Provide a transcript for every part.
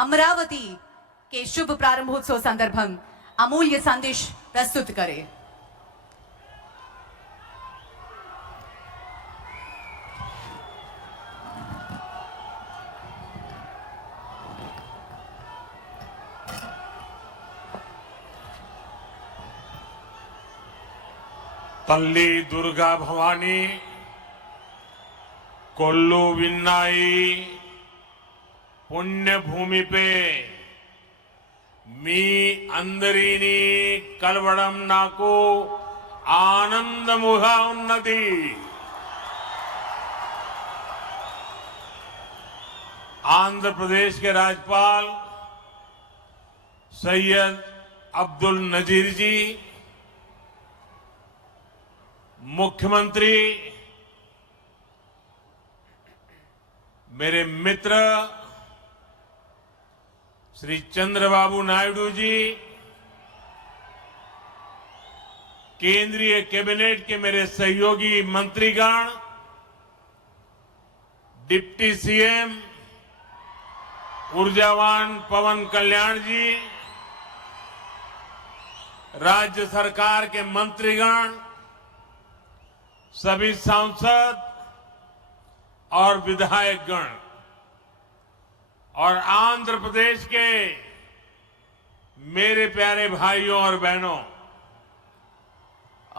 अमरावती के शुभ प्रारंभोत्सव संदर्भं अमूल्य संदेश प्रस्तुत करे। तल्ली दुर्गा भवानी कोल्लू विन्नाई पुण्य भूमि पे मी अंदरीनी कलवड़म नाको आनंद मुहा उन्नति आंध्र प्रदेश के राज्यपाल सैयद अब्दुल नजीर जी, मुख्यमंत्री मेरे मित्र श्री चंद्रबाबू नायडू जी, केंद्रीय कैबिनेट के मेरे सहयोगी मंत्रीगण, डिप्टी सीएम ऊर्जावान पवन कल्याण जी, राज्य सरकार के मंत्रीगण, सभी सांसद और विधायकगण और आंध्र प्रदेश के मेरे प्यारे भाइयों और बहनों,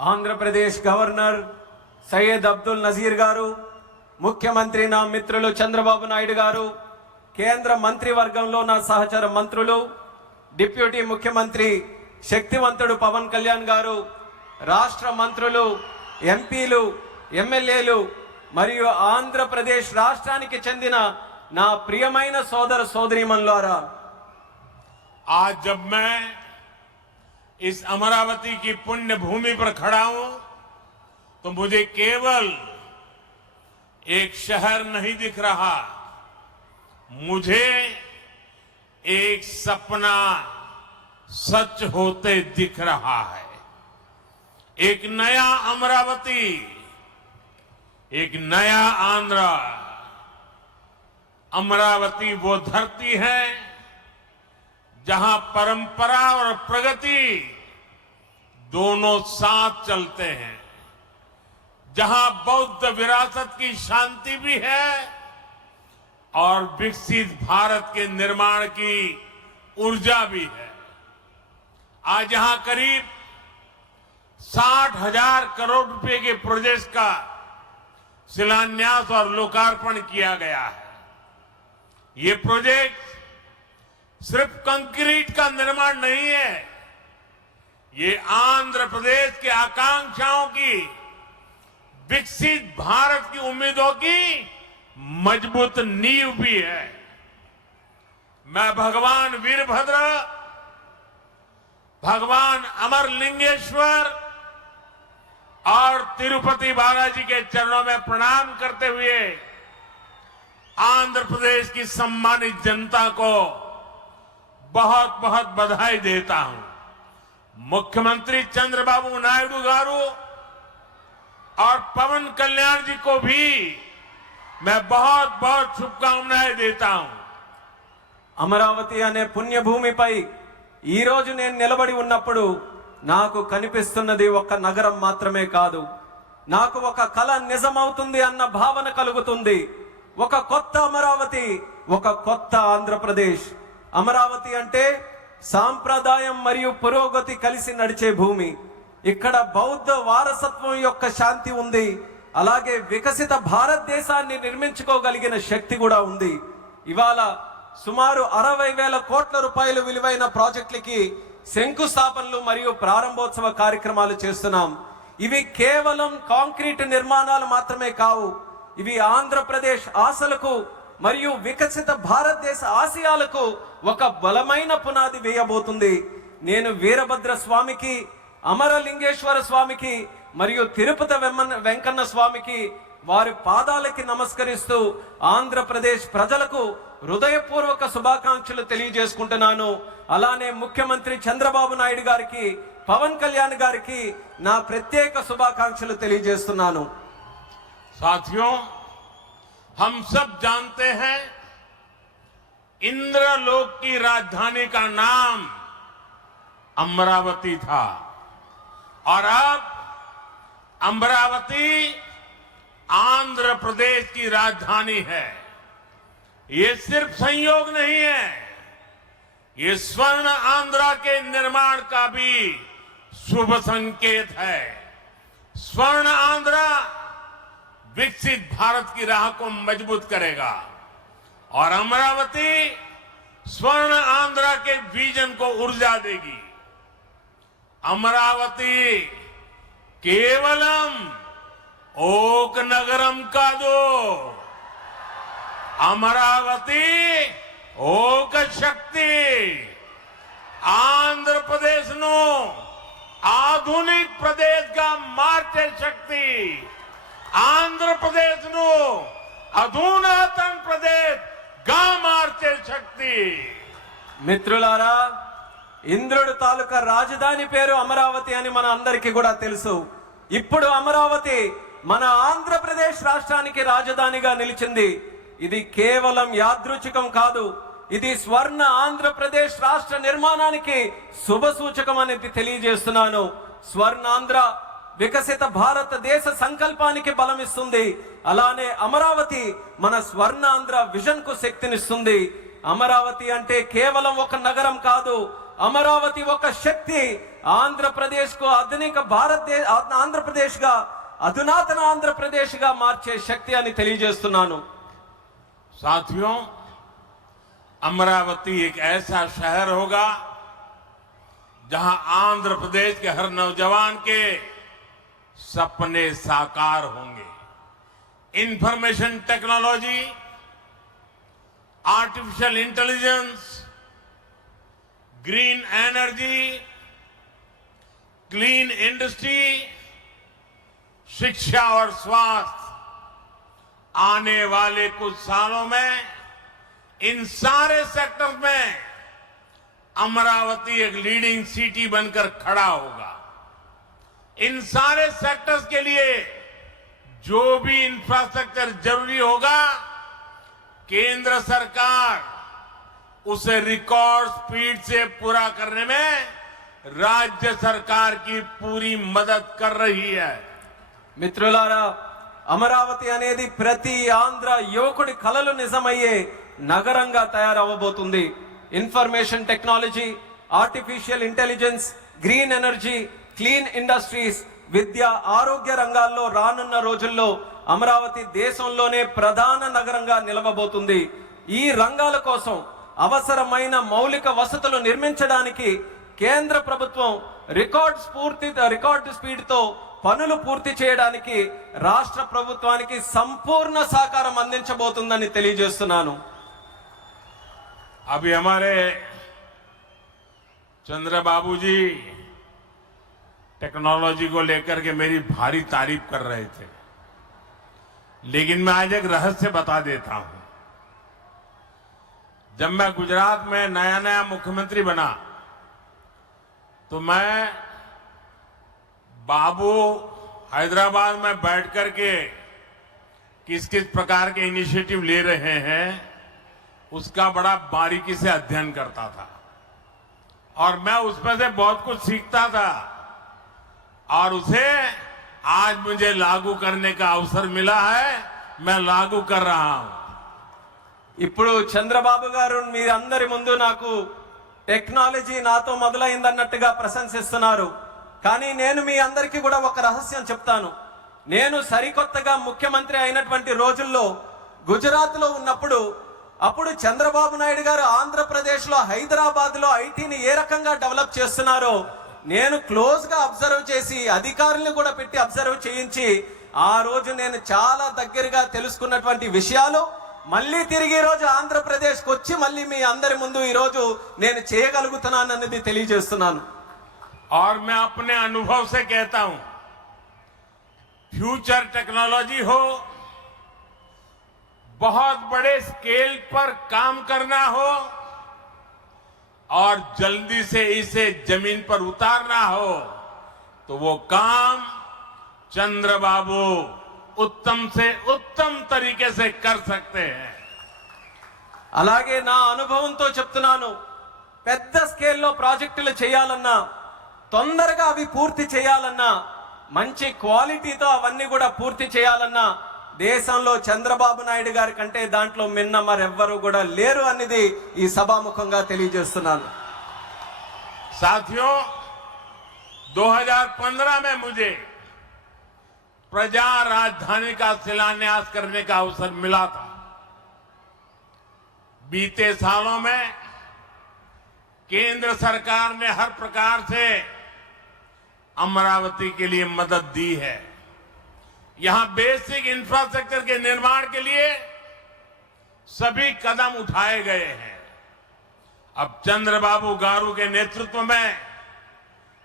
आंध्र प्रदेश गवर्नर सैयद अब्दुल नजीर गारू, मुख्यमंत्री ना मित्रुलु चंद्रबाबु नायडू गारू, केंद्र मंत्रिवर्गंलो ना सहचर मंत्रुलु, डिप्यूटी मुख्यमंत्री शक्तिवंतुडु पवन कल्याण गारू, राष्ट्र मंत्रुलु, ఎంపీలు, ఎమ్మెల్యేలు మరియు ఆంధ్రప్రదేశ్ రాష్ట్రానికి చెందిన నా ప్రియమైన సోదర సోదరీమణులారా, आज जब मैं इस अमरावती की पुण्य भूमि पर खड़ा हूं तो मुझे केवल एक शहर नहीं दिख रहा, मुझे एक सपना सच होते दिख रहा है। एक नया अमरावती, एक नया आंध्र। अमरावती वो धरती है जहां परंपरा और प्रगति दोनों साथ चलते हैं, जहां बौद्ध विरासत की शांति भी है और विकसित भारत के निर्माण की ऊर्जा भी है। आज यहां करीब 60,000 करोड़ रुपए के प्रोजेक्ट का शिलान्यास और लोकार्पण किया गया है। ये प्रोजेक्ट सिर्फ कंक्रीट का निर्माण नहीं है, ये आंध्र प्रदेश के आकांक्षाओं की, विकसित भारत की उम्मीदों की मजबूत नींव भी है। मैं भगवान वीरभद्र, भगवान अमरलिंगेश्वर और तिरुपति बालाजी के चरणों में प्रणाम करते हुए आंध्र प्रदेश की सम्मानित जनता को बहुत बहुत बधाई देता हूं। मुख्यमंत्री चंद्रबाबू नायडू गारू और पवन कल्याण जी को भी मैं बहुत बहुत शुभकामनाएं देता हूं। అమరావతి అనే పుణ్యభూమిపై ఈ రోజు నేను నిలబడి ఉన్నప్పుడు నాకు కనిపిస్తున్నది ఒక నగరం మాత్రమే కాదు, నాకు ఒక కల నిజమవుతుంది అన్న భావన కలుగుతుంది। ఒక కొత్త అమరావతి, ఒక కొత్త ఆంధ్రప్రదేశ్। అమరావతి అంటే సాంప్రదాయం మరియు పురోగతి కలిసి నడిచే భూమి। ఇక్కడ బౌద్ధ వారసత్వం యొక్క శాంతి ఉంది, అలాగే వికసిత భారతదేశాన్ని నిర్మించుకోగలిగిన శక్తి కూడా ఉంది। ఇవాళ సుమారు 60,000 కోట్ల రూపాయలు విలువైన ప్రాజెక్టులకి శంకుస్థాపనలు మరియు ప్రారంభోత్సవ కార్యక్రమాలు చేస్తున్నాం। ఇవి కేవలం కాంక్రీట్ నిర్మాణాలు మాత్రమే కావు, ఇవి ఆంధ్రప్రదేశ్ ఆశలకు మరియు వికసిత భారతదేశ ఆశయాలకు ఒక బలమైన పునాది వేయబోతుంది। నేను వీరభద్ర స్వామికి, అమరలింగేశ్వర స్వామికి మరియు తిరుపతి వెంకన్న స్వామికి వారి పాదాలకి నమస్కరిస్తూ ఆంధ్రప్రదేశ్ ప్రజలకు హృదయపూర్వక శుభాకాంక్షలు తెలియజేసుకుంటున్నాను। అలానే ముఖ్యమంత్రి చంద్రబాబు నాయుడు గారికి, పవన్ కళ్యాణ్ గారికి నా ప్రత్యేక శుభాకాంక్షలు తెలియజేస్తున్నాను। साथियों, हम सब जानते हैं इंद्रलोक की राजधानी का नाम अमरावती था और अब अमरावती आंध्र प्रदेश की राजधानी है। ये सिर्फ संयोग नहीं है, ये स्वर्ण आंध्रा के निर्माण का भी शुभ संकेत है। स्वर्ण आंध्रा विकसित भारत की राह को मजबूत करेगा और अमरावती स्वर्ण आंध्रा के विजन को ऊर्जा देगी। अमरावती केवलम ओक नगरम का दो, अमरावती ओक शक्ति आंध्र प्रदेश नो आधुनिक प्रदेश का मार्चे शक्ति आंध्र प्रदेश नो अधुनातन प्रदेश गा मार्चे शक्ति। మిత్రులారా, ఇంద్రుడు తాలూకా రాజధాని పేరు అమరావతి అని మన అందరికీ కూడా తెలుసు. ఇప్పుడు అమరావతి మన ఆంధ్రప్రదేశ్ రాష్ట్రానికి రాజధానిగా నిలిచింది. ఇది కేవలం యాదృచ్ఛికం కాదు, ఇది స్వర్ణ ఆంధ్రప్రదేశ్ రాష్ట్ర నిర్మాణానికి శుభ సూచకం అనేది తెలియజేస్తున్నాను. స్వర్ణాంధ్ర వికసిత భారతదేశ సంకల్పానికి బలమిస్తుంది. అలానే అమరావతి మన స్వర్ణాంధ్ర విజన్ కు శక్తినిస్తుంది. అమరావతి అంటే కేవలం ఒక నగరం కాదు, అమరావతి ఒక శక్తి. ఆంధ్రప్రదేశ్ కు ఆధునిక ఆంధ్రప్రదేశ్ గా అధునాతన ఆంధ్రప్రదేశ్ గా మార్చే శక్తి అని తెలియజేస్తున్నాను. साथियों, अमरावती एक ऐसा शहर होगा जहां आंध्र प्रदेश के हर नौजवान के सपने साकार होंगे। Information technology, artificial intelligence, green energy, clean industry, शिक्षा और स्वास्थ्य, आने वाले कुछ सालों में इन सारे सेक्टर्स में अमरावती एक लीडिंग सिटी बनकर खड़ा होगा। इन सारे सेक्टर्स के लिए जो भी इंफ्रास्ट्रक्चर जरूरी होगा, केंद्र सरकार उसे रिकॉर्ड स्पीड से पूरा करने में राज्य सरकार की पूरी मदद कर रही है। మిత్రులారా, అమరావతి అనేది ప్రతి ఆంధ్ర యువకుడి కలలు నిజమయ్యే నగరంగా తయారవబోతుంది. Information technology, artificial intelligence, green energy, clean industries, విద్య, ఆరోగ్య రంగాల్లో రానున్న రోజుల్లో అమరావతి దేశంలోనే ప్రధాన నగరంగా నిలవబోతుంది. ఈ రంగాల కోసం అవసరమైన మౌలిక వసతులు నిర్మించడానికి కేంద్ర ప్రభుత్వం రికార్డ్ స్పీడ్ తో పనులు పూర్తి చేయడానికి రాష్ట్ర ప్రభుత్వానికి సంపూర్ణ సహకారం అందించబోతుందని తెలియజేస్తున్నాను. अभी हमारे चंद्रबाबू जी टेक्नोलॉजी को लेकर के मेरी भारी तारीफ कर रहे थे, लेकिन मैं आज एक रहस्य बता देता हूं। जब मैं गुजरात में नया मुख्यमंत्री बना तो मैं बाबू हैदराबाद में बैठ करके किस किस प्रकार के इनिशिएटिव ले रहे हैं उसका बड़ा बारीकी से अध्ययन करता था और मैं उसमें से बहुत कुछ सीखता था और उसे आज मुझे लागू करने का अवसर मिला है। मैं लागू कर रहा हूं। ఇప్పుడు చంద్రబాబు గారు మీరందరి ముందు నాకు టెక్నాలజీ నాతో మొదలైందన్నట్టుగా ప్రశంసిస్తున్నారు. కానీ నేను మీ అందరికీ కూడా ఒక రహస్యం చెప్తాను. నేను సరికొత్తగా ముఖ్యమంత్రి అయినటువంటి రోజుల్లో గుజరాత్ లో ఉన్నప్పుడు అప్పుడు చంద్రబాబు నాయుడు గారు ఆంధ్రప్రదేశ్ లో హైదరాబాద్ లో ఐటీని ఏ రకంగా డెవలప్ చేస్తున్నారో నేను క్లోజ్ గా అబ్జర్వ్ చేసి అధికారులను కూడా పెట్టి అబ్జర్వ్ చేయించి ఆ రోజు నేను చాలా దగ్గరగా తెలుసుకున్నటువంటి విషయాలు మళ్ళీ తిరిగి ఈ రోజు ఆంధ్రప్రదేశ్కి వచ్చి మళ్ళీ మీ అందరి ముందు ఈ రోజు నేను చేయగలుగుతున్నాను అన్నది తెలియజేస్తున్నాను. और मैं अपने अनुभव से कहता हूं, फ्यूचर टेक्नोलॉजी हो, बहुत बड़े स्केल पर काम करना हो और जल्दी से इसे जमीन पर उतारना हो तो वो काम चंद्रबाबू उत्तम से उत्तम तरीके से कर सकते हैं। అలాగే నా అనుభవంతో చెప్తున్నాను, పెద్ద స్కేల్లో ప్రాజెక్టులు చేయాలన్నా, తొందరగా అవి పూర్తి చేయాలన్నా, మంచి క్వాలిటీతో అవన్నీ కూడా పూర్తి చేయాలన్నా దేశంలో చంద్రబాబు నాయుడు గారి కంటే దాంట్లో మిన్న మరెవ్వరూ కూడా లేరు అనేది ఈ సభాముఖంగా తెలియజేస్తున్నాను. साथियों, 2015 में मुझे प्रजा राजधानी का शिलान्यास करने का अवसर मिला था। बीते सालों में केंद्र सरकार ने हर प्रकार से अमरावती के लिए मदद दी है। यहां बेसिक इंफ्रास्ट्रक्चर के निर्माण के लिए सभी कदम उठाए गए हैं। अब चंद्रबाबू गारू के नेतृत्व में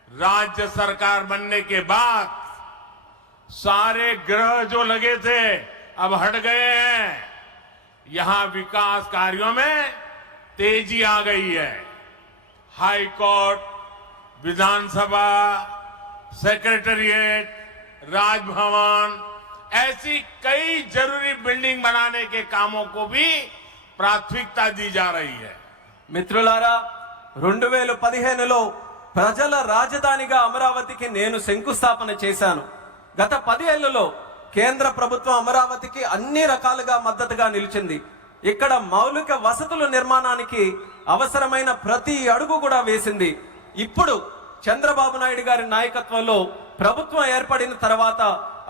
राज्य सरकार बनने के बाद सारे ग्रह जो लगे थे अब हट गए हैं। यहां विकास कार्यों में तेजी आ गई है। हाई कोर्ट, विधानसभा, सेक्रेटेरिएट, राजभवन, ऐसी कई जरूरी बिल्डिंग बनाने के कामों को भी प्राथमिकता दी जा रही है। మిత్రులారా, 2015లో ప్రజల రాజధానిగా అమరావతికి నేను శంకుస్థాపన చేశాను. గత 10 ఏళ్లలో కేంద్ర ప్రభుత్వం అమరావతికి అన్ని రకాలుగా మద్దతుగా నిలిచింది. ఇక్కడ మౌలిక వసతుల నిర్మాణానికి అవసరమైన ప్రతి అడుగు కూడా వేసింది. ఇప్పుడు చంద్రబాబు నాయుడు గారి నాయకత్వంలో ప్రభుత్వం ఏర్పడిన తర్వాత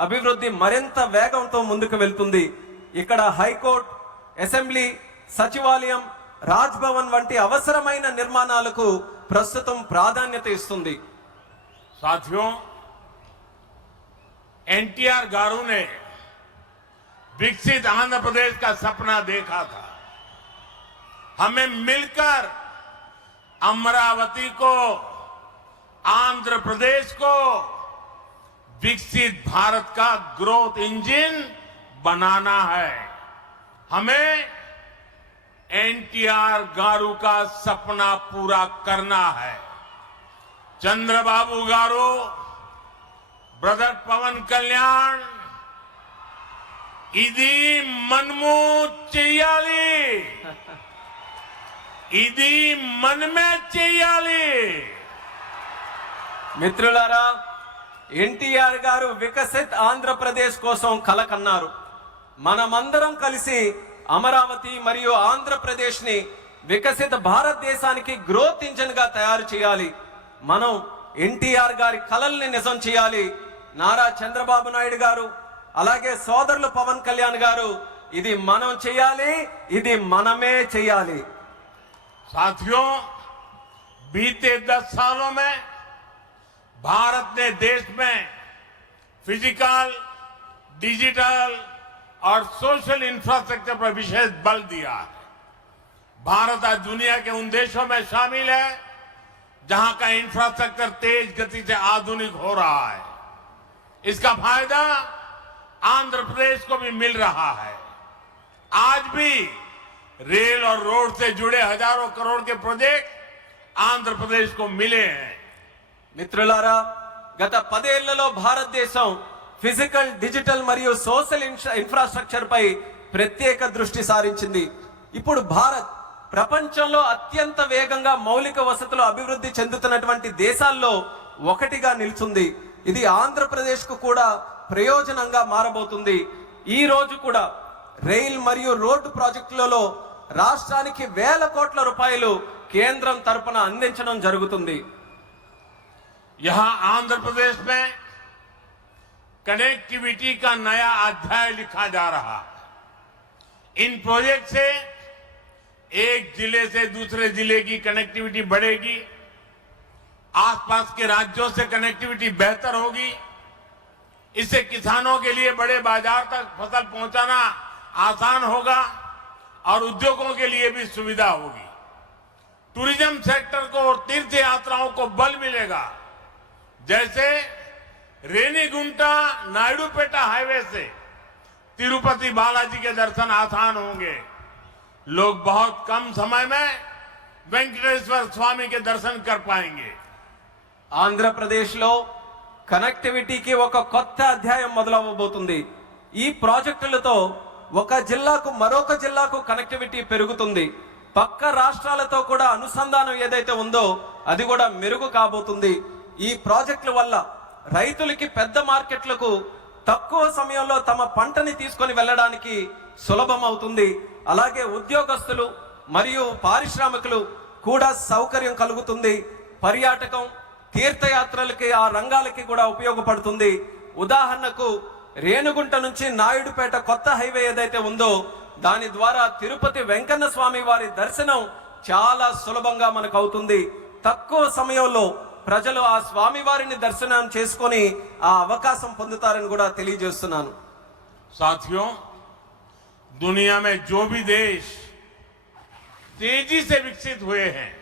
అభివృద్ధి మరింత వేగంతో ముందుకు వెళ్తుంది. ఇక్కడ హైకోర్టు, అసెంబ్లీ, సచివాలయం, రాజ్భవన్ వంటి అవసరమైన నిర్మాణాలకు ప్రస్తుతం ప్రాధాన్యత ఇస్తుంది. साथियों, एनटीआर गारू ने विकसित आंध्र प्रदेश का सपना देखा था। हमें मिलकर अमरावती को, आंध्र प्रदेश को विकसित भारत का ग्रोथ इंजन बनाना है। हमें एनटीआर गारू का सपना पूरा करना है। चंद्रबाबू गारू, ब्रदर पवन कल्याण, इदी मनमू చెయ్యాలి, ఇది మనమే చెయ్యాలి. మిత్రులారా, ఎన్టీఆర్ గారు వికసిత్ ఆంధ్రప్రదేశ్ కోసం కల కన్నారు. మనమందరం కలిసి అమరావతి మరియు ఆంధ్రప్రదేశ్ ని వికసిత భారతదేశానికి గ్రోత్ ఇంజిన్ గా తయారు చేయాలి. మనం ఎన్టీఆర్ గారి కలల్ని నిజం చేయాలి. నారా చంద్రబాబు నాయుడు గారు, అలాగే సోదరులు పవన్ కళ్యాణ్ గారు, ఇది మనం చేయాలి, ఇది మనమే చేయాలి. साथियों, बीते 10 सालों में भारत ने देश में फिजिकल, डिजिटल और सोशल इंफ्रास्ट्रक्चर पर विशेष बल दिया है। भारत आज दुनिया के उन देशों में शामिल है जहां का इंफ्रास्ट्रक्चर तेज गति से आधुनिक हो रहा है। इसका फायदा आंध्र प्रदेश को भी मिल रहा है। आज भी रेल और रोड से जुड़े हजारों करोड़ के प्रोजेक्ट आंध्र प्रदेश को मिले हैं। మిత్రులారా, గత 10 ఏళ్లలో భారతదేశం ఫిజికల్, డిజిటల్ మరియు సోషల్ ఇన్ఫ్రాస్ట్రక్చర్ పై ప్రత్యేక దృష్టి సారించింది. ఇప్పుడు భారత్ ప్రపంచంలో అత్యంత వేగంగా మౌలిక వసతులు అభివృద్ధి చెందుతున్నటువంటి దేశాల్లో ఒకటిగా నిలుచుంది. ఇది ఆంధ్రప్రదేశ్ కు కూడా ప్రయోజనంగా మారబోతుంది. ఈ రోజు కూడా రైల్ మరియు రోడ్డు ప్రాజెక్టులలో రాష్ట్రానికి వేల కోట్ల రూపాయలు కేంద్రం తరపున అందించడం జరుగుతుంది. यहां आंध्र प्रदेश में कनेक्टिविटी का नया अध्याय लिखा जा रहा है। इन प्रोजेक्ट से एक जिले से दूसरे जिले की कनेक्टिविटी बढ़ेगी, आसपास के राज्यों से कनेक्टिविटी बेहतर होगी। इससे किसानों के लिए बड़े बाजार तक फसल पहुंचाना आसान होगा और उद्योगों के लिए भी सुविधा होगी। टूरिज्म सेक्टर को और तीर्थ यात्राओं को बल मिलेगा। जैसे रेनीगुंटा नायडूपेटा हाईवे से तिरुपति बालाजी के दर्शन आसान होंगे। लोग बहुत कम समय में वेंकटेश्वर स्वामी के दर्शन कर पाएंगे। ఆంధ్రప్రదేశ్ లో కనెక్టివిటీకి ఒక కొత్త అధ్యాయం మొదలవబోతుంది. ఈ ప్రాజెక్టులతో ఒక జిల్లాకు మరొక జిల్లాకు కనెక్టివిటీ పెరుగుతుంది. పక్క రాష్ట్రాలతో కూడా అనుసంధానం ఏదైతే ఉందో అది కూడా మెరుగు కాబోతుంది. ఈ ప్రాజెక్టుల వల్ల రైతులకి పెద్ద మార్కెట్లకు తక్కువ సమయంలో తమ పంటని తీసుకొని వెళ్ళడానికి సులభం అవుతుంది. అలాగే ఉద్యోగస్తులు మరియు పారిశ్రామికులు కూడా సౌకర్యం కలుగుతుంది. పర్యాటకం, తీర్థయాత్రలకి ఆ రంగాలకి కూడా ఉపయోగపడుతుంది. ఉదాహరణకు రేణుగుంట నుంచి నాయుడుపేట కొత్త హైవే ఏదైతే ఉందో దాని ద్వారా తిరుపతి వెంకన్న స్వామి వారి దర్శనం చాలా సులభంగా మనకు అవుతుంది. తక్కువ సమయంలో ప్రజలు ఆ స్వామి వారిని దర్శనం చేసుకొని ఆ అవకాశం పొందుతారని కూడా తెలియజేస్తున్నాను. साथियों, दुनिया में जो भी देश तेजी से विकसित हुए हैं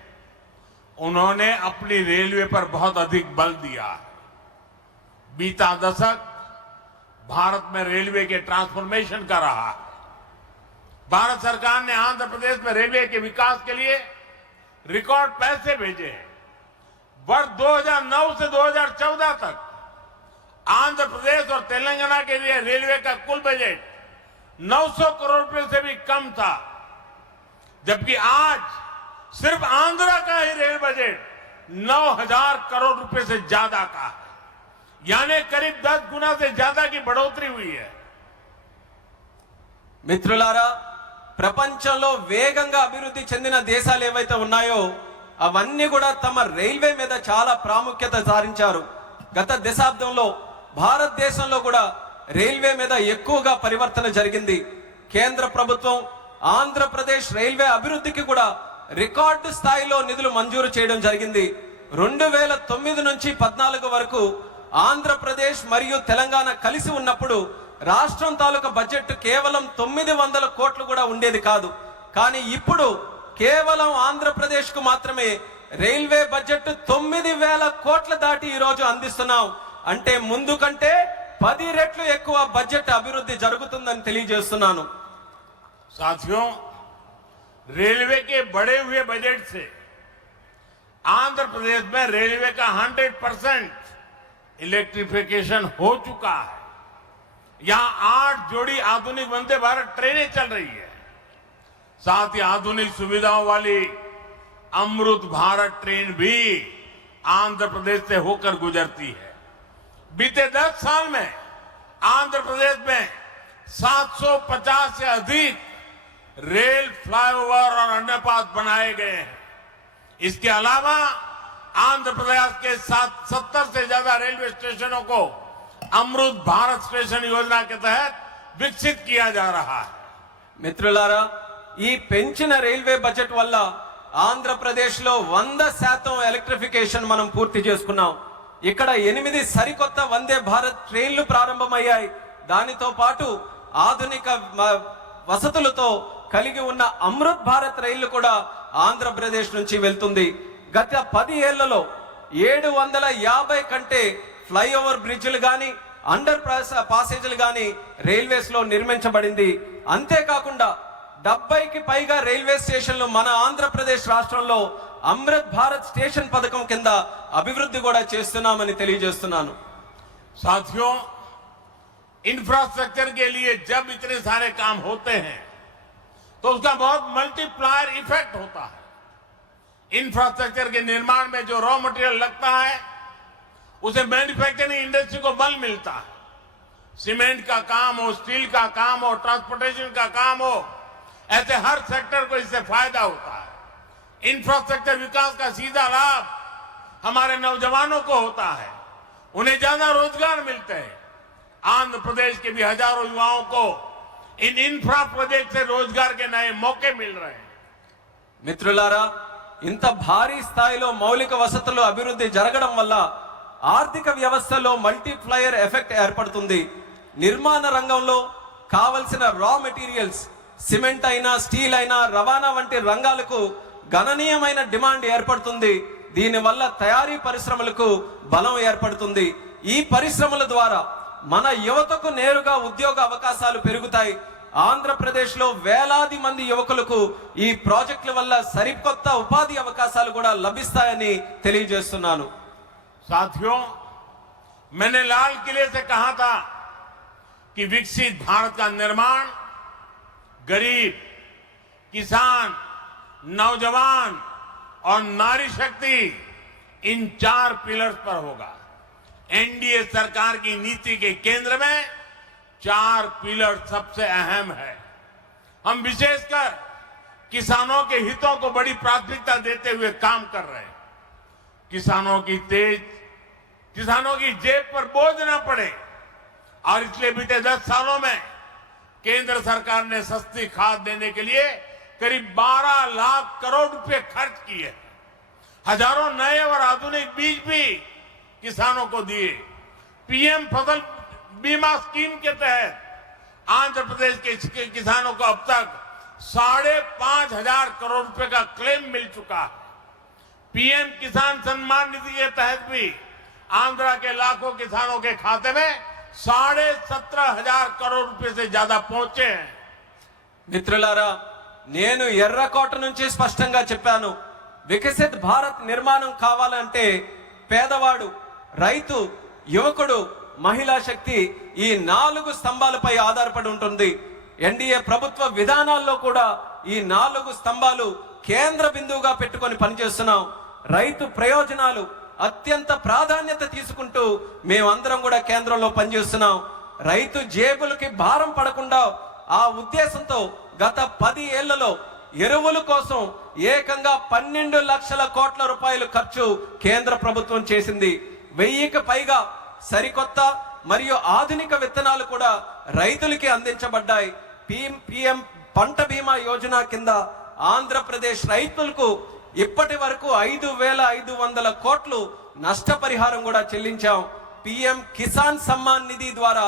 उन्होंने अपनी रेलवे पर बहुत अधिक बल दिया। बीता दशक भारत में रेलवे के ट्रांसफॉर्मेशन का रहा। भारत सरकार ने आंध्र प्रदेश में रेलवे के विकास के लिए रिकॉर्ड पैसे भेजे हैं। वर्ष 2009 से 2014 तक आंध्र प्रदेश और तेलंगाना के लिए रेलवे का कुल बजट 900 करोड़ रुपए से भी कम था, जबकि आज सिर्फ आंध्र का ही रेल बजट 9000 करोड़ रुपए से ज्यादा का है, यानी करीब 10 गुना से ज्यादा की बढ़ोतरी हुई है। మిత్రులారా, ప్రపంచంలో వేగంగా అభివృద్ధి చెందిన దేశాలు ఏవైతే ఉన్నాయో అవన్నీ కూడా తమ రైల్వే మీద చాలా ప్రాముఖ్యత సారించారు. గత దశాబ్దంలో భారతదేశంలో కూడా రైల్వే మీద ఎక్కువగా పరివర్తన జరిగింది. కేంద్ర ప్రభుత్వం ఆంధ్రప్రదేశ్ రైల్వే అభివృద్ధికి కూడా రికార్డు స్థాయిలో నిధులు మంజూరు చేయడం జరిగింది. 2009 నుంచి 14 వరకు ఆంధ్రప్రదేశ్ మరియు తెలంగాణ కలిసి ఉన్నప్పుడు రాష్ట్రం తాలూకా బడ్జెట్ కేవలం 900 కోట్లు కూడా ఉండేది కాదు. కానీ ఇప్పుడు కేవలం ఆంధ్రప్రదేశ్ కు మాత్రమే రైల్వే బడ్జెట్ 9000 కోట్ల దాటి ఈ రోజు అందిస్తున్నాం. అంటే ముందు కంటే 10 రెట్లు ఎక్కువ బడ్జెట్ అభివృద్ధి జరుగుతుందని తెలియజేస్తున్నాను. साथियों, रेलवे के बढ़े हुए बजट से आंध्र प्रदेश में रेलवे का 100% इलेक्ट्रिफिकेशन हो चुका है। यहां 8 जोड़ी आधुनिक वंदे भारत ट्रेनें चल रही है। साथ ही आधुनिक सुविधाओं वाली अमृत भारत ट्रेन भी आंध्र प्रदेश से होकर गुजरती है। बीते 10 साल में आंध्र प्रदेश में 750 से अधिक रेल फ्लाईओवर और अंडरपास बनाए गए हैं। इसके अलावा आंध्र प्रदेश के 70 से ज्यादा रेलवे स्टेशनों को अमृत भारत स्टेशन योजना के तहत विकसित किया जा रहा है। మిత్రులారా, ఈ పెంచిన రైల్వే బడ్జెట్ వల్ల ఆంధ్రప్రదేశ్ లో 100% ఎలక్ట్రిఫికేషన్ మనం పూర్తి చేసుకున్నాం. ఇక్కడ 8 సరికొత్త వందే భారత్ ట్రైన్లు ప్రారంభమయ్యాయి. దానితో పాటు ఆధునిక వసతులతో కలిగి ఉన్న అమృత్ భారత్ రైళ్లు కూడా ఆంధ్రప్రదేశ్ నుంచి వెళ్తుంది. గత 10 ఏళ్లలో 750 కంటే ఫ్లైఓవర్ బ్రిడ్జ్లు గాని అండర్ పాసేజీలు గాని రైల్వేస్ లో నిర్మించబడింది. అంతేకాకుండా 70కి పైగా రైల్వే స్టేషన్లు మన ఆంధ్రప్రదేశ్ రాష్ట్రంలో అమృత్ భారత్ స్టేషన్ పథకం కింద అభివృద్ధి కూడా చేస్తున్నామని తెలియజేస్తున్నాను. साथियों, इंफ्रास्ट्रक्चर के लिए जब इतने सारे काम होते हैं तो उसका बहुत मल्टीप्लायर इफेक्ट होता है। इंफ्रास्ट्रक्चर के निर्माण में जो रॉ मटेरियल लगता है उसे मैन्युफैक्चरिंग इंडस्ट्री को बल मिलता है। सीमेंट का काम हो, स्टील का काम हो, ट्रांसपोर्टेशन का काम हो, ऐसे हर सेक्टर को इससे फायदा होता है। इंफ्रास्ट्रक्चर विकास का सीधा लाभ हमारे नौजवानों को होता है, उन्हें ज्यादा रोजगार मिलते हैं। आंध्र प्रदेश के भी हजारों युवाओं को इन इंफ्रा प्रोजेक्ट से रोजगार के नए मौके मिल रहे हैं। మిత్రులారా, ఇంత భారీ స్థాయిలో మౌలిక వసతులు అభివృద్ధి జరగడం వల్ల ఆర్థిక వ్యవస్థలో మల్టీప్లయర్ ఎఫెక్ట్ ఏర్పడుతుంది. నిర్మాణ రంగంలో కావలసిన రా మెటీరియల్స్, సిమెంట్ అయినా, స్టీల్ అయినా, రవాణా వంటి రంగాలకు గణనీయమైన డిమాండ్ ఏర్పడుతుంది. దీనివల్ల తయారీ పరిశ్రమలకు బలం ఏర్పడుతుంది. ఈ పరిశ్రమల ద్వారా మన యువతకు నేరుగా ఉద్యోగ అవకాశాలు పెరుగుతాయి. ఆంధ్రప్రదేశ్ లో వేలాది మంది యువకులకు ఈ ప్రాజెక్టుల వల్ల సరికొత్త ఉపాధి అవకాశాలు కూడా లభిస్తాయని తెలియజేస్తున్నాను. साथियों, मैंने लाल किले से कहा था कि विकसित भारत का निर्माण गरीब, किसान, नौजवान और नारी शक्ति, इन 4 पिलर्स पर होगा। एनडीए सरकार की नीति के केंद्र में 4 पिलर सबसे अहम है। हम विशेषकर किसानों के हितों को बड़ी प्राथमिकता देते हुए काम कर रहे हैं। किसानों की जेब पर बोझ न पड़े, और इसलिए बीते 10 सालों में केंद्र सरकार ने सस्ती खाद देने के लिए करीब 12 लाख करोड़ रुपए खर्च किए। हजारों नए और आधुनिक बीज भी किसानों को दिए। पीएम फसल बीमा स्कीम के तहत आंध्र प्रदेश के किसानों को अब तक 5,500 करोड़ रुपए का क्लेम मिल चुका है। पीएम किसान सम्मान निधि के तहत भी आंध्र के लाखों किसानों के खाते में 17,500 करोड़ रुपए से ज्यादा पहुंचे हैं। మిత్రులారా, నేను ఎర్రకోట నుంచి స్పష్టంగా చెప్పాను, వికసిత్ భారత్ నిర్మాణం కావాలంటే పేదవాడు, రైతు, యువకుడు, మహిళా శక్తి ఈ 4 స్తంభాలపై ఆధారపడి ఉంటుంది. ఎన్డీఏ ప్రభుత్వ విధానాల్లో కూడా ఈ 4 స్తంభాలు కేంద్ర బిందువుగా పెట్టుకొని పనిచేస్తున్నాం. రైతు ప్రయోజనాలు అత్యంత ప్రాధాన్యత తీసుకుంటూ మేమందరం కూడా కేంద్రంలో పనిచేస్తున్నాం. రైతు జేబులకి భారం పడకుండా ఆ ఉద్దేశంతో గత 10 ఏళ్లలో ఎరువుల కోసం ఏకంగా 12 లక్షల కోట్ల రూపాయలు ఖర్చు కేంద్ర ప్రభుత్వం చేసింది. 1000కి పైగా సరికొత్త మరియు ఆధునిక విత్తనాలు కూడా రైతులకి అందించబడ్డాయి. పీఎం పంట బీమా యోజన కింద ఆంధ్రప్రదేశ్ రైతులకు ఇప్పటి వరకు 5,500 కోట్లు నష్టపరిహారం కూడా చెల్లించాం. పీఎం కిసాన్ సమ్మాన్ నిధి ద్వారా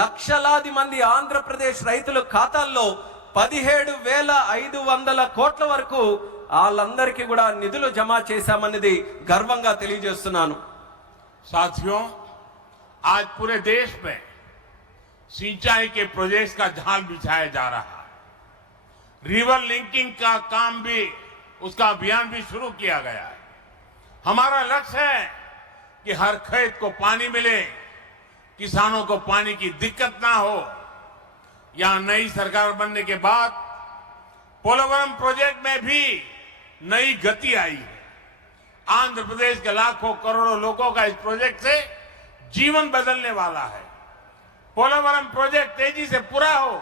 లక్షలాది మంది ఆంధ్రప్రదేశ్ రైతుల ఖాతాల్లో 17,500 కోట్ల వరకు వాళ్ళందరికీ కూడా నిధులు జమ చేశామన్నది గర్వంగా తెలియజేస్తున్నాను. साथियों, आज पूरे देश में सिंचाई के प्रोजेक्ट्स का जाल बिछाया जा रहा है। रिवर लिंकिंग का काम भी, उसका अभियान भी शुरू किया गया है। हमारा लक्ष्य है कि हर खेत को पानी मिले, किसानों को पानी की दिक्कत ना हो। यहां नई सरकार बनने के बाद पोलवरम प्रोजेक्ट में भी नई गति आई है। आंध्र प्रदेश के लाखों करोड़ों लोगों का इस प्रोजेक्ट से जीवन बदलने वाला है। पोलवरम प्रोजेक्ट तेजी से पूरा हो,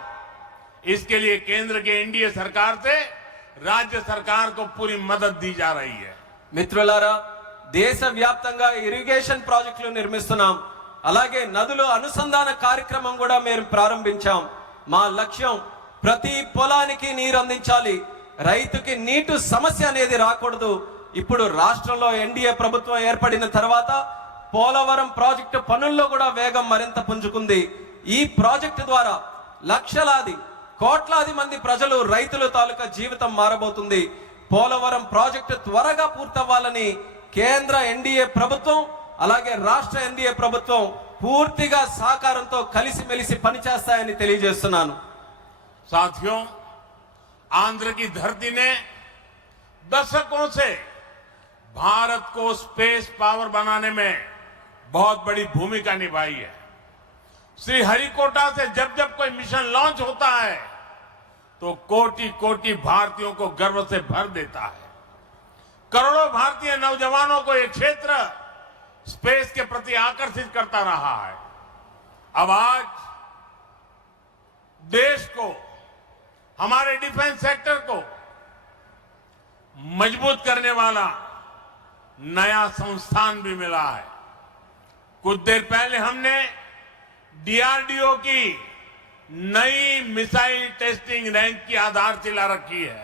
इसके लिए केंद्र के एनडीए सरकार से राज्य सरकार को पूरी मदद दी जा रही है. మిత్రులారా, దేశవ్యాప్తంగా ఇరిగేషన్ ప్రాజెక్టులు నిర్మిస్తున్నాం. అలాగే నదుల అనుసంధాన కార్యక్రమం కూడా మేము ప్రారంభించాం. మా లక్ష్యం ప్రతి పొలానికి నీరు అందించాలి. రైతుకి నీటి సమస్య అనేది రాకూడదు. ఇప్పుడు రాష్ట్రంలో ఎన్డీఏ ప్రభుత్వం ఏర్పడిన తర్వాత పోలవరం ప్రాజెక్టు పనుల్లో కూడా వేగం మరింత పుంజుకుంది. ఈ ప్రాజెక్టు ద్వారా లక్షలాది కోట్లాది మంది ప్రజలు, రైతుల తాలూకా జీవితం మారబోతుంది. పోలవరం ప్రాజెక్టు త్వరగా పూర్తవ్వాలని కేంద్ర ఎన్డీఏ ప్రభుత్వం అలాగే రాష్ట్ర ఎన్డీఏ ప్రభుత్వం పూర్తిగా సహకారంతో కలిసిమెలిసి పనిచేస్తాయని తెలియజేస్తున్నాను. साथियों, आंध्र की धरती ने दशकों से भारत को स्पेस पावर बनाने में बहुत बड़ी भूमिका निभाई है. श्रीहरिकोटा से जब जब कोई मिशन लॉन्च होता है तो कोटि कोटि भारतीयों को गर्व से भर देता है. करोड़ों भारतीय नौजवानों को यह क्षेत्र स्पेस के प्रति आकर्षित करता रहा है. अब आज देश को, हमारे डिफेंस सेक्टर को मजबूत करने वाला नया संस्थान भी मिला है. कुछ देर पहले हमने डीआरडीओ की नई मिसाइल टेस्टिंग रेंज की आधारशिला रखी है.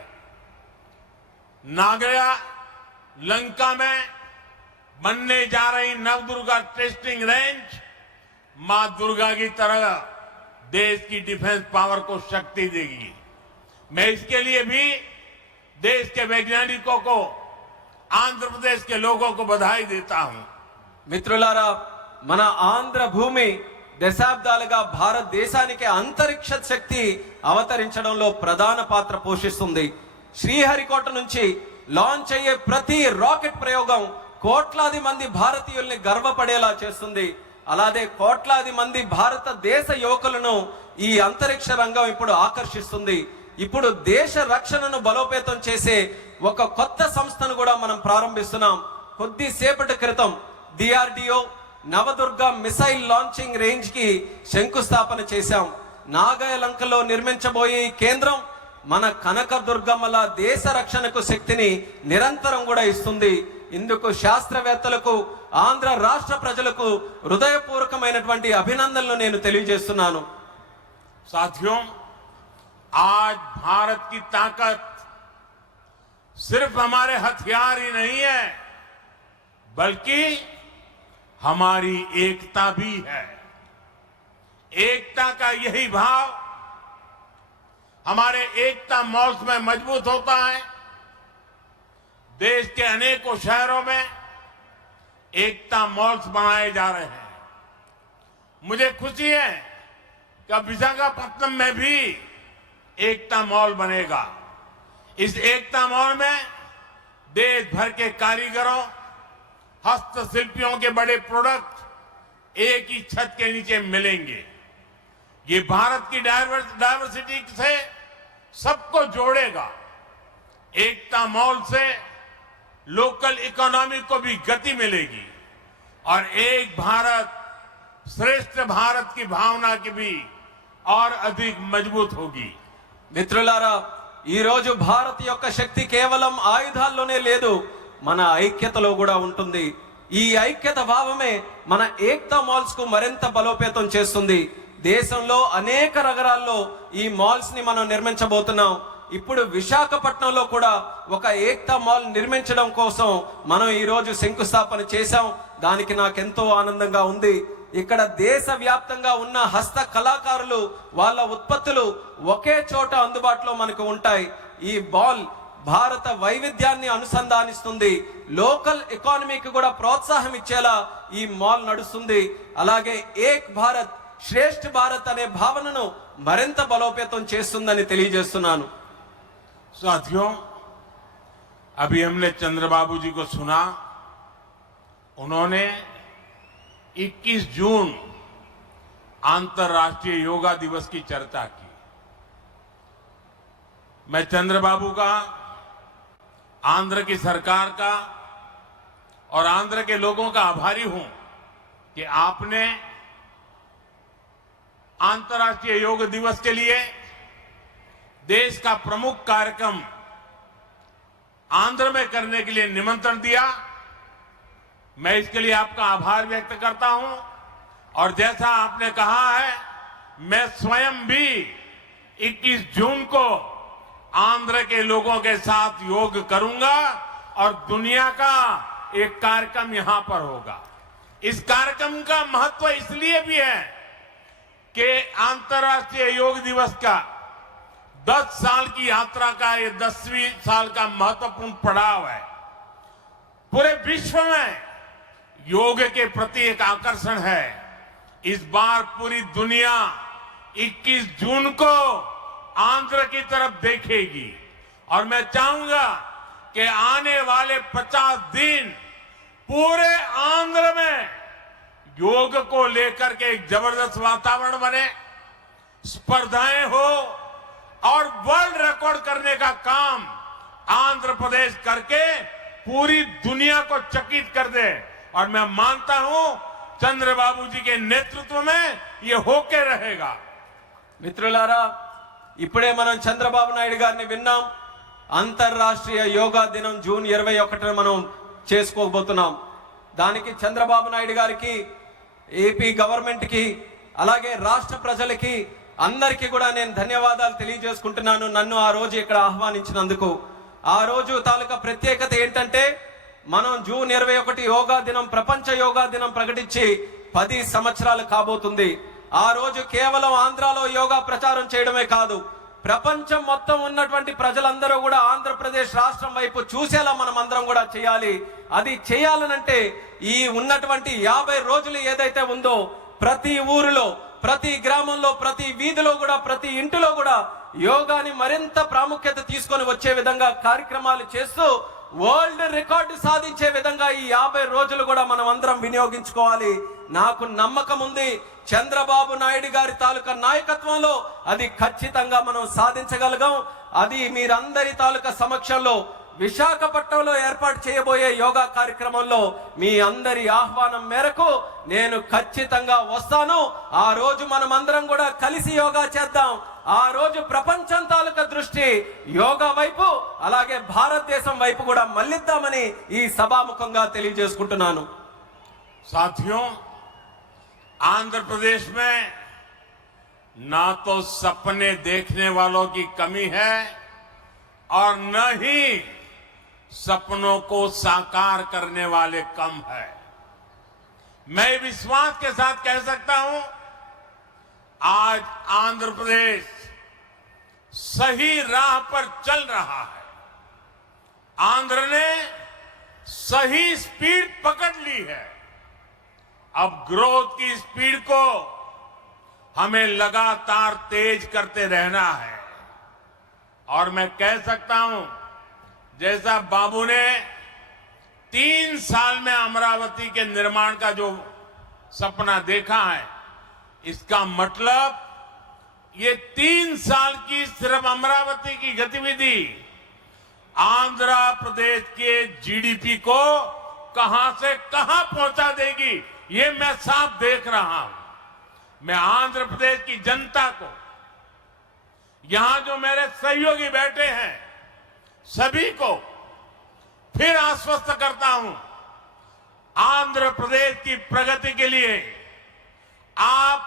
नागया लंका में बनने जा रही नवदुर्गा टेस्टिंग रेंज मां दुर्गा की तरह देश की डिफेंस पावर को शक्ति देगी. मैं इसके लिए भी देश के वैज्ञानिकों को, आंध्र प्रदेश के लोगों को बधाई देता हूं. మిత్రులారా, మన ఆంధ్ర భూమి దశాబ్దాలుగా భారతదేశానికి అంతరిక్ష శక్తి అవతరించడంలో ప్రధాన పాత్ర పోషిస్తుంది. శ్రీహరికోట నుంచి లాంచ్ అయ్యే ప్రతి రాకెట్ ప్రయోగం కోట్లాది మంది భారతీయుల్ని గర్వపడేలా చేస్తుంది. అలాగే కోట్లాది మంది భారతదేశ యువకులను ఈ అంతరిక్ష రంగం ఇప్పుడు ఆకర్షిస్తుంది. ఇప్పుడు దేశ రక్షణను బలోపేతం చేసే ఒక కొత్త సంస్థను కూడా మనం ప్రారంభిస్తున్నాం. కొద్దిసేపటి క్రితం DRDO నవదుర్గ మిసైల్ లాంచింగ్ రేంజ్ కి శంకుస్థాపన చేశాం. నాగాయలంకలో నిర్మించబోయే ఈ కేంద్రం మన కనకదుర్గమ్మల దేశ రక్షణకు శక్తిని నిరంతరం కూడా ఇస్తుంది. ఇందుకు శాస్త్రవేత్తలకు, ఆంధ్ర రాష్ట్ర ప్రజలకు హృదయపూర్వకమైనటువంటి అభినందనలు నేను తెలియజేస్తున్నాను. साथियों, आज भारत की ताकत सिर्फ हमारे हथियार ही नहीं है, बल्कि हमारी एकता भी है। एकता का यही भाव हमारे एकता मॉल्स में मजबूत होता है। देश के अनेकों शहरों में एकता मॉल्स बनाए जा रहे हैं। मुझे खुशी है कि अब विशाखापट्टनम में भी एकता मॉल बनेगा। इस एकता मॉल में देश भर के कारीगरों, हस्तशिल्पियों के बड़े प्रोडक्ट एक ही छत के नीचे मिलेंगे। ये भारत की डायवर्सिटी से सबको जोड़ेगा। एकता मॉल से लोकल इकोनॉमी को भी गति मिलेगी और एक भारत श्रेष्ठ भारत की भावना की भी और अधिक मजबूत होगी। మిత్రులారా, ఈ రోజు భారత్ యొక్క శక్తి కేవలం ఆయుధాల్లోనే లేదు, మన ఐక్యతలో కూడా ఉంటుంది. ఈ ఐక్యత భావమే మన ఏక్తా మాల్స్ కు మరింత బలోపేతం చేస్తుంది. దేశంలో అనేక నగరాల్లో ఈ మాల్స్ ని మనం నిర్మించబోతున్నాం. ఇప్పుడు విశాఖపట్నంలో కూడా ఒక ఏక్తా మాల్ నిర్మించడం కోసం మనం ఈ రోజు శంకుస్థాపన చేశాం. దానికి నాకెంతో ఆనందంగా ఉంది. ఇక్కడ దేశవ్యాప్తంగా ఉన్న హస్త కళాకారులు వాళ్ళ ఉత్పత్తులు ఒకే చోట అందుబాటులో మనకు ఉంటాయి. ఈ మాల్ భారత వైవిధ్యాన్ని అనుసంధానిస్తుంది. లోకల్ ఎకానమీకి కూడా ప్రోత్సాహం ఇచ్చేలా ఈ మాల్ నడుస్తుంది. అలాగే ఏక్ భారత్ శ్రేష్ఠ భారత్ అనే భావనను మరింత బలోపేతం చేస్తుందని తెలియజేస్తున్నాను. साथियों, अभी हमने चंद्रबाबू जी को सुना। उन्होंने 21 जून अंतर्राष्ट्रीय योगा दिवस की चर्चा की। मैं चंद्रबाबू का, आंध्र की सरकार का और आंध्र के लोगों का आभारी हूं कि आपने अंतर्राष्ट्रीय योग दिवस के लिए देश का प्रमुख कार्यक्रम आंध्र में करने के लिए निमंत्रण दिया। मैं इसके लिए आपका आभार व्यक्त करता हूं और जैसा आपने कहा है, मैं स्वयं भी 21 जून को आंध्र के लोगों के साथ योग करूंगा और दुनिया का एक कार्यक्रम यहां पर होगा। इस कार्यक्रम का महत्व इसलिए भी है कि अंतर्राष्ट्रीय योग दिवस का 10 साल की यात्रा का ये 10वीं साल का महत्वपूर्ण पड़ाव है। पूरे विश्व में योग के प्रति एक आकर्षण है। इस बार पूरी दुनिया 21 जून को आंध्र की तरफ देखेगी और मैं चाहूंगा कि आने वाले 50 दिन पूरे आंध्र में योग को लेकर के एक जबरदस्त वातावरण बने, स्पर्धाएं हो और वर्ल्ड रिकॉर्ड करने का काम आंध्र प्रदेश करके पूरी दुनिया को चकित कर दे। और मैं मानता हूं चंद्रबाबू जी के नेतृत्व में ये होके रहेगा। మిత్రులారా, ఇప్పుడే మనం చంద్రబాబు నాయుడు గారిని విన్నాం. అంతర్రాష్ట్రీయ యోగా దినం జూన్ 21న మనం చేసుకోబోతున్నాం. దానికి చంద్రబాబు నాయుడు గారికి, ఏపీ గవర్నమెంట్ కి, అలాగే రాష్ట్ర ప్రజలకి అందరికీ కూడా నేను ధన్యవాదాలు తెలియజేసుకుంటున్నాను నన్ను ఆ రోజు ఇక్కడ ఆహ్వానించినందుకు. ఆ రోజు తాలూకా ప్రత్యేకత ఏంటంటే, మనం జూన్ 21 యోగా దినం, ప్రపంచ యోగా దినం ప్రకటించి 10 సంవత్సరాలు కాబోతుంది. ఆ రోజు కేవలం ఆంధ్రాలో యోగా ప్రచారం చేయడమే కాదు, ప్రపంచం మొత్తం ఉన్నటువంటి ప్రజలందరూ కూడా ఆంధ్రప్రదేశ్ రాష్ట్రం వైపు చూసేలా మనం అందరం కూడా చేయాలి. అది చేయాలనంటే ఈ ఉన్నటువంటి 50 రోజులు ఏదైతే ఉందో, ప్రతి ఊరిలో, ప్రతి గ్రామంలో, ప్రతి వీధిలో కూడా, ప్రతి ఇంటిలో కూడా యోగాని మరింత ప్రాముఖ్యత తీసుకొని వచ్చే విధంగా కార్యక్రమాలు చేస్తూ వరల్డ్ రికార్డు సాధించే విధంగా ఈ 50 రోజులు కూడా మనం అందరం వినియోగించుకోవాలి. నాకు నమ్మకం ఉంది, చంద్రబాబు నాయుడు గారి తాలూకా నాయకత్వంలో అది ఖచ్చితంగా మనం సాధించగలగాం. అది మీరందరి తాలూకా సమక్షంలో విశాఖపట్నంలో ఏర్పాటు చేయబోయే యోగా కార్యక్రమంలో మీ అందరి ఆహ్వానం మేరకు నేను ఖచ్చితంగా వస్తాను. ఆ రోజు మనం అందరం కూడా కలిసి యోగా చేద్దాం. ఆ రోజు ప్రపంచం తాలూకా దృష్టి యోగా వైపు, అలాగే భారతదేశం వైపు కూడా మళ్ళిద్దామని ఈ సభాముఖంగా తెలియజేసుకుంటున్నాను. साथियों, आंध्र प्रदेश में ना तो सपने देखने वालों की कमी है और न ही सपनों को साकार करने वाले कम है। मैं विश्वास के साथ कह सकता हूं, आज आंध्र प्रदेश सही राह पर चल रहा है। आंध्र ने सही स्पीड पकड़ ली है। अब ग्रोथ की स्पीड को हमें लगातार तेज करते रहना है। और मैं कह सकता हूं, जैसा बाबू ने 3 साल में अमरावती के निर्माण का जो सपना देखा है, इसका मतलब ये 3 साल की सिर्फ अमरावती की गतिविधि आंध्र प्रदेश के जीडीपी को कहां से कहां पहुंचा देगी, ये मैं साफ देख रहा हूं। मैं आंध्र प्रदेश की जनता को, यहां जो मेरे सहयोगी बैठे हैं, सभी को फिर आश्वस्त करता हूं, आंध्र प्रदेश की प्रगति के लिए आप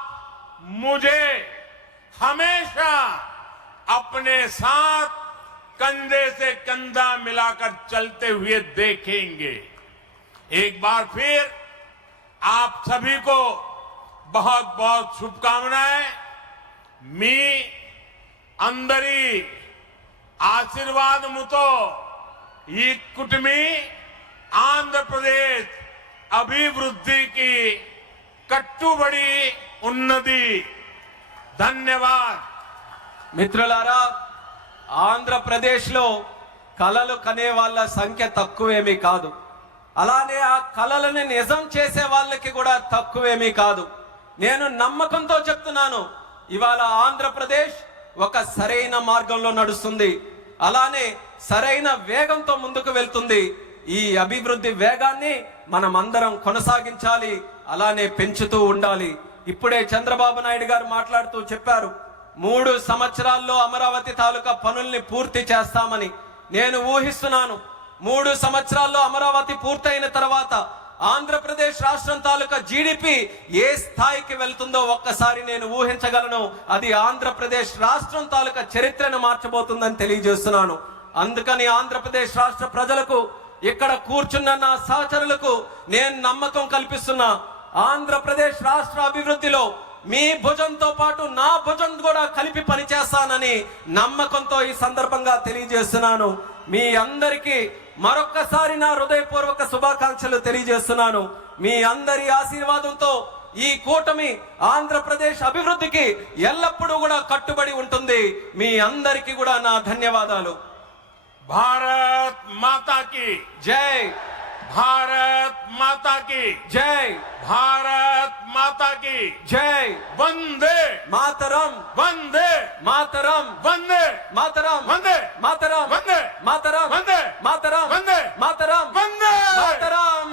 मुझे हमेशा अपने साथ कंधे से कंधा मिलाकर चलते हुए देखेंगे। एक बार फिर आप सभी को बहुत बहुत शुभकामनाएं। मी अंदरी ఆశీర్వాదముతో ఈ కుటుంబీ ఆంధ్రప్రదేశ్ అభివృద్ధికి కట్టుబడి ఉన్నది. ధన్యవాద్. మిత్రులారా, ఆంధ్రప్రదేశ్లో కలలు కనే వాళ్ళ సంఖ్య తక్కువేమీ కాదు. అలానే ఆ కలలను నిజం చేసే వాళ్ళకి కూడా తక్కువేమీ కాదు. నేను నమ్మకంతో చెప్తున్నాను, ఇవాళ ఆంధ్రప్రదేశ్ ఒక సరైన మార్గంలో నడుస్తుంది. అలానే సరైన వేగంతో ముందుకు వెళ్తుంది. ఈ అభివృద్ధి వేగాన్ని మనం అందరం కొనసాగించాలి, అలానే పెంచుతూ ఉండాలి. ఇప్పుడే చంద్రబాబు నాయుడు గారు మాట్లాడుతూ చెప్పారు, 3 సంవత్సరాల్లో అమరావతి తాలూకా పనుల్ని పూర్తి చేస్తామని. నేను ఊహిస్తున్నాను, 3 సంవత్సరాల్లో అమరావతి పూర్తయిన తర్వాత ఆంధ్రప్రదేశ్ రాష్ట్రం తాలూకా జీడిపి ఏ స్థాయికి వెళ్తుందో ఒక్కసారి నేను ఊహించగలను. అది ఆంధ్రప్రదేశ్ రాష్ట్రం తాలూకా చరిత్రను మార్చబోతుందని తెలియజేస్తున్నాను. అందుకని ఆంధ్రప్రదేశ్ రాష్ట్ర ప్రజలకు, ఇక్కడ కూర్చున్న నా సహచరులకు నేను నమ్మకం కల్పిస్తున్నా, ఆంధ్రప్రదేశ్ రాష్ట్ర అభివృద్ధిలో మీ భుజంతో పాటు నా భుజం కూడా కలిపి పనిచేస్తానని నమ్మకంతో ఈ సందర్భంగా తెలియజేస్తున్నాను. మీ అందరికీ మరొక్కసారి నా హృదయపూర్వక శుభాకాంక్షలు తెలియజేస్తున్నాను. మీ అందరి ఆశీర్వాదంతో ఈ కూటమి ఆంధ్రప్రదేశ్ అభివృద్ధికి ఎల్లప్పుడూ కూడా కట్టుబడి ఉంటుంది. మీ అందరికీ కూడా నా ధన్యవాదాలు. भारत माता की జై. भारत माता की జై. भारत माता की జై. वंदे మాతరం. वंदे మాతరం. वंदे మాతరం. वंदे మాతరం. वंदे మాతరం. वंदे మాతరం. वंदे మాతరం. वंदे మాతరం.